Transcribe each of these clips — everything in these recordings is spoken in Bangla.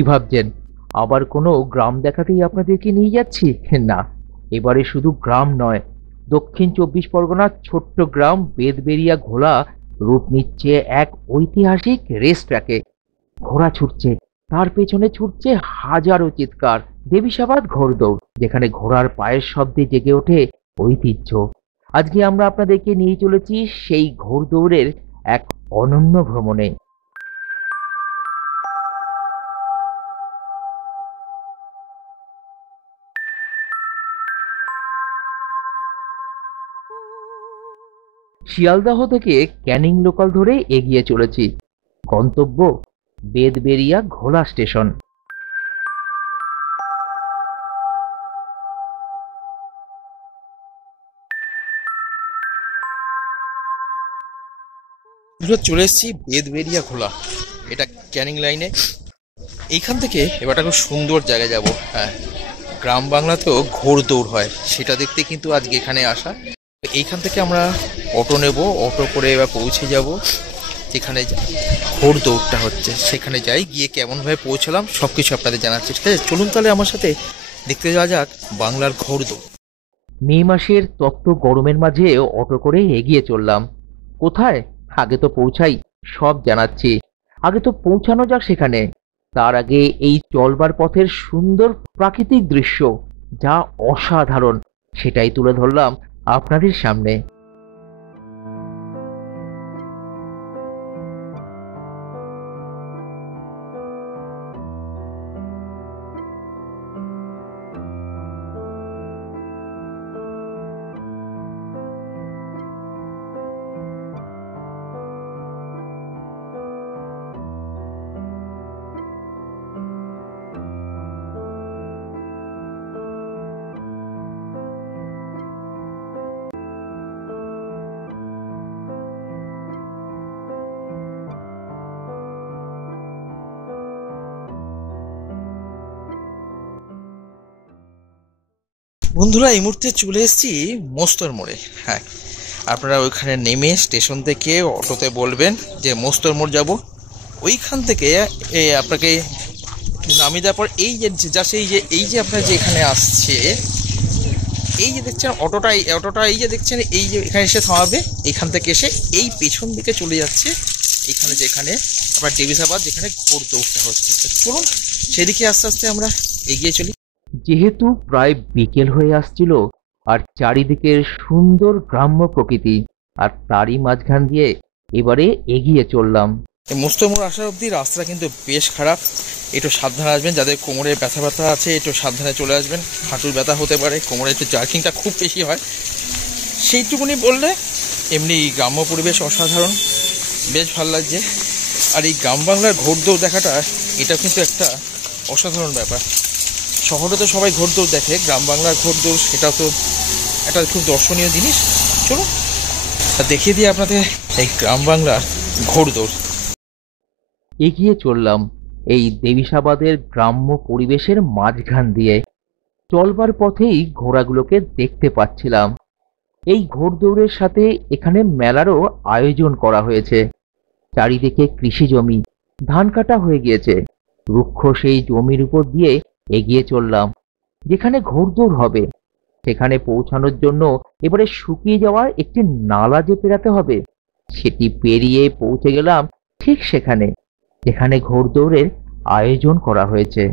কি ভাবছেন আবার কোনো গ্রাম দেখাতেই আপনাদেরকে নিয়ে যাচ্ছি? না, এবারে শুধু গ্রাম নয়, দক্ষিণ ২৪ পরগনার ছোট্ট গ্রাম বেদবেরিয়া ঘোলা রূপ নিচ্ছে এক ঐতিহাসিক রেস ট্র্যাকে। ঘোড়া ছুটছে, তার পেছনে ছুটছে হাজারো চিৎকার। দেবীসাবাদ ঘোড়দৌড়, যেখানে ঘোড়ার পায়ের শব্দে জেগে ওঠে ঐতিহ্য। আজকে আমরা আপনাদেরকে নিয়ে চলেছি সেই ঘোড়দৌড়ের এক অনন্য ভ্রমণে। শিয়ালদহ থেকে ক্যানিং লোকাল ধরে এগিয়ে চলেছি। গন্তব্য বেদবেরিয়া ঘোলা স্টেশন। চলে এসেছি বেদবেরিয়া ঘোলা, এটা ক্যানিং লাইনে। এইখান থেকে এবার একটা খুব সুন্দর জায়গায় যাব। হ্যাঁ, গ্রাম বাংলাতেও ঘোড়দৌড় হয়, সেটা দেখতে কিন্তু আজকে এখানে আসা। এইখান থেকে আমরা অটো নেব, অটো করে এবার পৌঁছে যাব যেখানে ঘোড়দৌড়টা হচ্ছে। সেখানে যাই, গিয়ে কেমনভাবে পৌঁছলাম সব কিছু আপনাদের জানাচ্ছি। ঠিক আছে, চলুন তাহলে আমার সাথে দেখতে যাওয়া যাক বাংলার ঘোড়দৌড়। মে মাসের তপ্ত গরমের মাঝে অটো করে এগিয়ে চললাম। কোথায়? আগে তো পৌঁছাই, সব জানাচ্ছি। আগে তো পৌঁছানো যাক সেখানে। তার আগে এই চলবার পথের সুন্দর প্রাকৃতিক দৃশ্য যা অসাধারণ, সেটাই তুলে ধরলাম আপনাদের সামনে। বন্ধুরা, এই মুহূর্তে চলে এসেছি মোস্তর মোড়ে। হ্যাঁ, আপনারা ওইখানে নেমে স্টেশন থেকে অটোতে বলবেন যে মোস্তর মোড় যাব। ওইখান থেকে আপনাকে নামিয়ে দেওয়ার পর এই যে এই যে আপনার যে এখানে আসছে, এই যে দেখছেন অটোটা এই যে দেখছেন, এই যে এখানে এসে থামাবে। এখান থেকে এসে এই পেছন দিকে চলে যাচ্ছে এখানে, যেখানে আপনার দেবীসাবাদ, যেখানে ঘোড়দৌড়টা হচ্ছে। চলুন সেদিকে আস্তে আস্তে আমরা এগিয়ে চলি। যেহেতু প্রায় বিকেল হয়ে আসছিল আর চারিদিকের সুন্দর গ্রাম্য প্রকৃতি, আর তারই মাঝখান দিয়ে এবারে এগিয়ে চললাম। মোস্তর মোড় আসার অবধি রাস্তা কিন্তু বেশ খারাপ, একটু সাবধানে আসবেন। যাদের কোমরে ব্যথা আছে একটু সাবধানে চলে আসবেন। হাঁটুর ব্যথা হতে পারে, কোমরে একটু জার্কিংটা খুব বেশি হয়, সেইটুকুনি বললে। এমনি গ্রাম্য পরিবেশ অসাধারণ, বেশ ভালো লাগছে। আর এই গ্রাম বাংলার ঘোড়দৌড় দেখাটা, এটা কিন্তু একটা অসাধারণ ব্যাপার। শহরে তো সবাই ঘোড়দৌড় দেখে, গ্রাম বাংলার ঘোড়দৌড় সেটাও তো একটা খুব দর্শনীয় জিনিস। চলুন দেখিয়ে দিই আপনাদের এই গ্রাম বাংলার ঘোড়দৌড়। এগিয়ে চললাম এই দেবীসাবাদের গ্রাম্য পরিবেশের মাঝখান দিয়ে। চলবার পথেই ঘোড়াগুলোকে দেখতে পাচ্ছিলাম। এই ঘোড়দৌড়ের সাথে এখানে মেলারও আয়োজন করা হয়েছে। চারিদিকে কৃষি জমি, ধান কাটা হয়ে গিয়েছে। রুক্ষ সেই জমির উপর দিয়ে এগিয়ে চললাম যেখানে ঘোড়দৌড় হবে। সেখানে পৌঁছানোর জন্য এবারে শুকিয়ে যাওয়ার একটি নালা যে পেরাতে হবে, সেটি পেরিয়ে পৌঁছে গেলাম ঠিক সেখানে যেখানে ঘোড়দৌড়ের আয়োজন করা হয়েছে।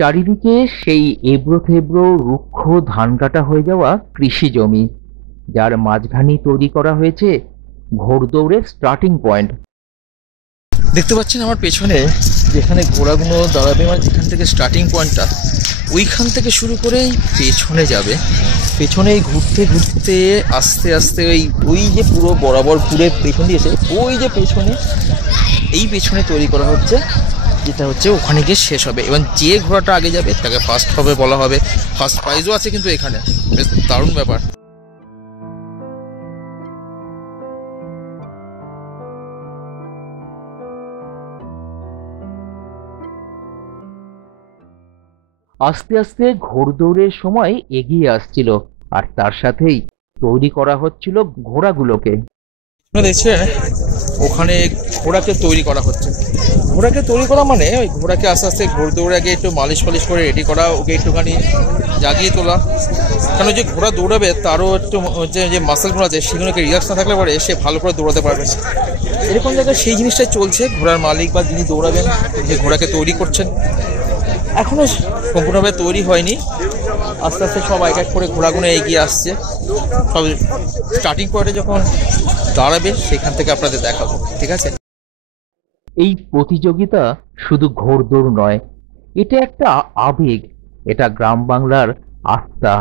চারিদিকে সেই এবড়ো থেবড়ো রুক্ষ ধান কাটা হয়ে যাওয়া কৃষি জমি, যার মাঝখানেই তৈরি করা হয়েছে ঘোড়দৌড়ের স্টার্টিং পয়েন্ট। দেখতে পাচ্ছেন আমার পেছনে যেখানে ঘোড়াগুলো দাঁড়াবে, মানে যেখান থেকে স্টার্টিং পয়েন্টটা, ওইখান থেকে শুরু করেই পেছনে যাবে। পেছনেই ঘুরতে ঘুরতে আস্তে আস্তে ওই যে পুরো বরাবর ঘুরে পেছন দিয়েছে, ওই যে পেছনে, এই পেছনে তৈরি করা হচ্ছে, যেটা হচ্ছে ওখানে গিয়ে শেষ হবে। এবং যে ঘোড়াটা আগে যাবে তাকে ফার্স্ট হবে বলা হবে। ফার্স্ট প্রাইজও আছে কিন্তু এখানে, বেশ দারুণ ব্যাপার। আস্তে আস্তে ঘোড়দৌড়ের সময় এগিয়ে আসছিল, আর তার সাথেই তৈরি করা হচ্ছিল ঘোড়াগুলোকে। আপনারা দেখছেন ওখানে ঘোড়াকে তৈরি করা হচ্ছে। ঘোড়াকে তৈরি করা মানে ওই ঘোড়াকে আস্তে আস্তে ঘোড়দৌড়ে আগে একটু মালিশ ফালিশ করে রেডি করা, ওকে একটুখানি জাগিয়ে তোলা। কারণ যে ঘোড়া দৌড়াবে তারও একটু যে মাসেলগুলো আছে সেগুলোকে রিল্যাক্স না থাকলে পরে সে ভালো করে দৌড়াতে পারবে। এরকম জায়গায় সেই জিনিসটাই চলছে। ঘোড়ার মালিক বা যিনি দৌড়াবেন যে ঘোড়াকে তৈরি করছেন, এখনো সম্পূর্ণভাবে তৈরি হয়নি। আস্তে আস্তে সব এক এক করে ঘোড়াগুলো এগিয়ে আসছে। সব স্টার্টিং পয়েন্টে যখন দাঁড়াবে সেখান থেকে আপনাদের দেখাবো, ঠিক আছে? এই প্রতিযোগিতা শুধু ঘোড়দৌড় নয়, এটা একটা আবেগ, এটা গ্রাম বাংলার আত্মা।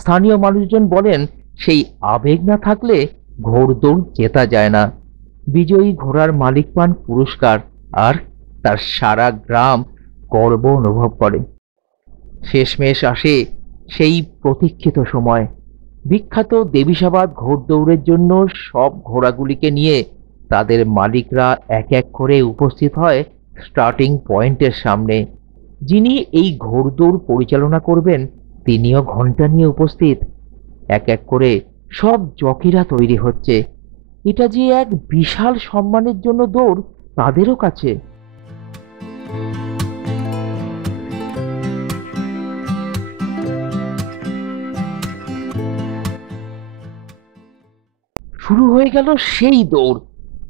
স্থানীয় মানুষজন বলেন সেই আবেগ না থাকলে ঘোড়দৌড় জেতা যায় না। বিজয়ী ঘোড়ার মালিক পান পুরস্কার, আর তার সারা গ্রাম গর্ব অনুভব করে। শেষমেশ আসে সেই প্রতীক্ষিত সময়। বিখ্যাত দেবীসাবাদ ঘোড়দৌড়ের জন্য সব ঘোড়াগুলিকে নিয়ে তাদের মালিকরা এক এক করে উপস্থিত হয় স্টার্টিং পয়েন্টের সামনে। যিনি এই ঘোড়দৌড় পরিচালনা করবেন তিনিও ঘন্টা নিয়ে উপস্থিত। এক এক করে সব জকিরা তৈরি হচ্ছে। এটা যে এক বিশাল সম্মানের জন্য দৌড় তাদেরও কাছে। শুরু হয়ে গেল সেই দৌড়।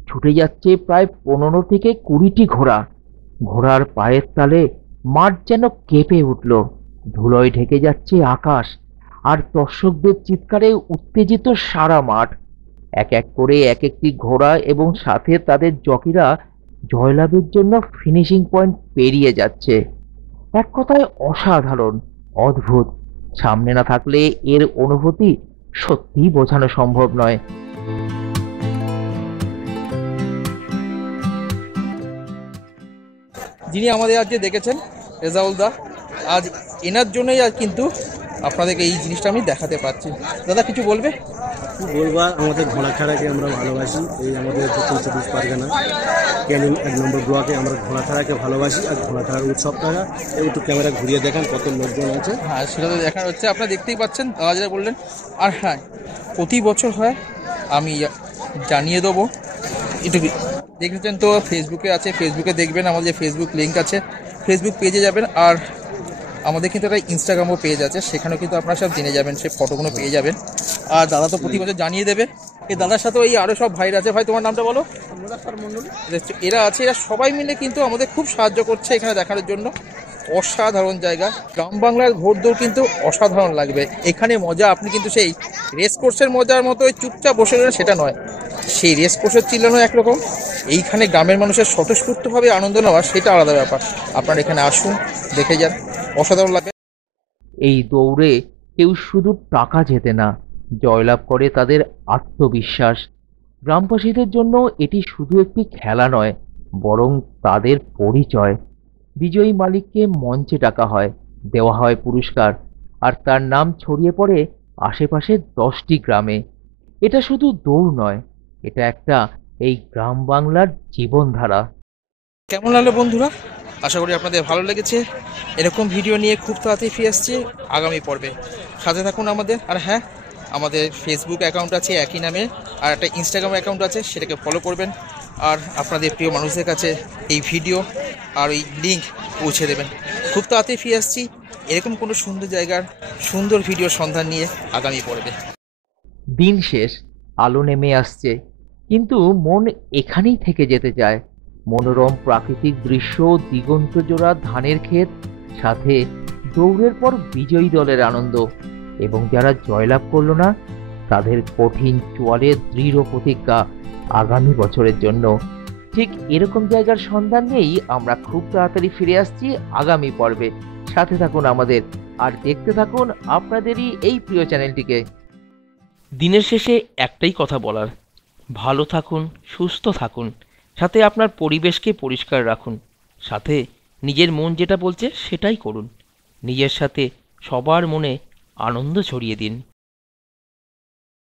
ছুটে যাচ্ছে প্রায় 15 থেকে 20টি ঘোড়া। ঘোড়ার পায়ের তালে মাঠ যেন কেঁপে উঠল। ধুলোয় ঢেকে যাচ্ছে আকাশ, আর দর্শকদের চিৎকারে উত্তেজিত সারা মাঠ। এক এক করে এক একটি ঘোড়া এবং সাথে তাদের জকিরা জয়লাভের জন্য ফিনিশিং পয়েন্ট পেরিয়ে যাচ্ছে। এক কথায় অসাধারণ, অদ্ভুত। সামনে না থাকলে এর অনুভূতি সত্যিই বোঝানো সম্ভব নয়। যিনি আমাদের আজকে দেখেছেন রেজাউল দা, আজ এনার জন্যই আজ কিন্তু আপনাদেরকে এই জিনিসটা আমি দেখাতে পারছি। দাদা কিছু বলবে? কি বলবো, আমাদের ঘোড়াছাড়াকে আমরা ভালোবাসি। এই আমাদের দক্ষিণ চব্বিশ পরগনা ক্যানিং 1 নম্বর ব্লকে আমরা ঘোড়াছাড়াকে ভালোবাসি। আর ঘোড়াছাড়ার উৎসবটা একটু ক্যামেরা ঘুরিয়ে দেখান কত লোকজন আছে। হ্যাঁ, সেটা তো দেখানো হচ্ছে, আপনারা দেখতেই পাচ্ছেন দাদা যেটা বললেন। আর হ্যাঁ, প্রতি বছর হয়, আমি জানিয়ে দেবো। একটু দেখেছেন তো ফেসবুকে আছে, ফেসবুকে দেখবেন, আমাদের ফেসবুক লিঙ্ক আছে, ফেসবুক পেজে যাবেন। আর আমাদের কিন্তু একটা ইনস্টাগ্রামও পেজ আছে, সেখানেও কিন্তু আপনারা সব জেনে যাবেন, সে ফটোগুলো পেয়ে যাবেন। আর দাদা তো প্রতি বছর জানিয়ে দেবে। এই দাদার সাথেও এই আরও সব ভাইরা আছে। ভাই তোমার নামটা বলো? এরা আছে, এরা সবাই মিলে কিন্তু আমাদের খুব সাহায্য করছে এখানে দেখানোর জন্য। অসাধারণ জায়গা। গ্রাম বাংলার ঘোড়দৌড় কিন্তু অসাধারণ লাগবে। এখানে মজা আপনি কিন্তু সেই রেস কোর্সের মজার মতো চুপচাপ বসে রয়েছেন সেটা নয়, সেই রেস কোর্সের চিল্লানো একরকম, এইখানে গ্রামের মানুষের স্বতঃস্ফূর্তভাবে আনন্দ নেওয়া সেটা আলাদা ব্যাপার। আপনারা এখানে আসুন, দেখে যান, অসাধারণ লাগবে। এই দৌড়ে কেউ শুধু টাকা জেতে না, জয়লাভ করে তাদের আত্মবিশ্বাস। গ্রামবাসীদের জন্য এটি শুধু একটি খেলা নয়, বরং তাদের পরিচয়। বিজয়ী মালিককে মঞ্চে ডাকা হয়, দেওয়া হয় পুরস্কার, আর তার নাম ছড়িয়ে পড়ে আশেপাশের 10টি গ্রামে। এটা শুধু দৌড় নয়, এটা একটা এই গ্রাম বাংলার জীবনধারা। কেমন লাগলো বন্ধুরা? আশা করি আপনাদের ভালো লেগেছে। এরকম ভিডিও নিয়ে খুব তাড়াতাড়ি ফিরে আসছি আগামী পর্বে, সাথে থাকুন আমাদের। আর হ্যাঁ, আমাদের ফেসবুক অ্যাকাউন্ট আছে একই নামে, আর একটা ইনস্টাগ্রাম অ্যাকাউন্ট আছে, সেটাকে ফলো করবেন। আর আপনাদের প্রিয় মানুষদের কাছে এই ভিডিও আর ওই লিঙ্ক পৌঁছে দেবেন। খুব তাড়াতাড়ি ফিরে আসছি এরকম কোনো সুন্দর জায়গার সুন্দর ভিডিও সন্ধান নিয়ে আগামী পর্বে। দিন শেষ, আলো নেমে আসছে, কিন্তু মন এখানেই থেকে যেতে চায়। মনোরম প্রাকৃতিক দৃশ্য, দিগন্ত জোড়া ধানের ক্ষেত, সাথে দৌড়ের পর বিজয়ী দলের আনন্দ, এবং যারা জয়লাভ করলো না তাদের কঠিন চোয়ালের দৃঢ় প্রতিজ্ঞা আগামী বছরের জন্য। ঠিক এরকম জায়গার সন্ধান নিয়েই আমরা খুব তাড়াতাড়ি ফিরে আসছি আগামী পর্বে। সাথে থাকুন আমাদের, আর দেখতে থাকুন আপনাদেরই এই প্রিয় চ্যানেলটিকে। দিনের শেষে একটাই কথা বলার, ভালো থাকুন, সুস্থ থাকুন, সাথে আপনার পরিবেশকে পরিষ্কার রাখুন, সাথে নিজের মন যেটা বলছে সেটাই করুন, নিজের সাথে সবার মনে আনন্দ ছড়িয়ে দিন।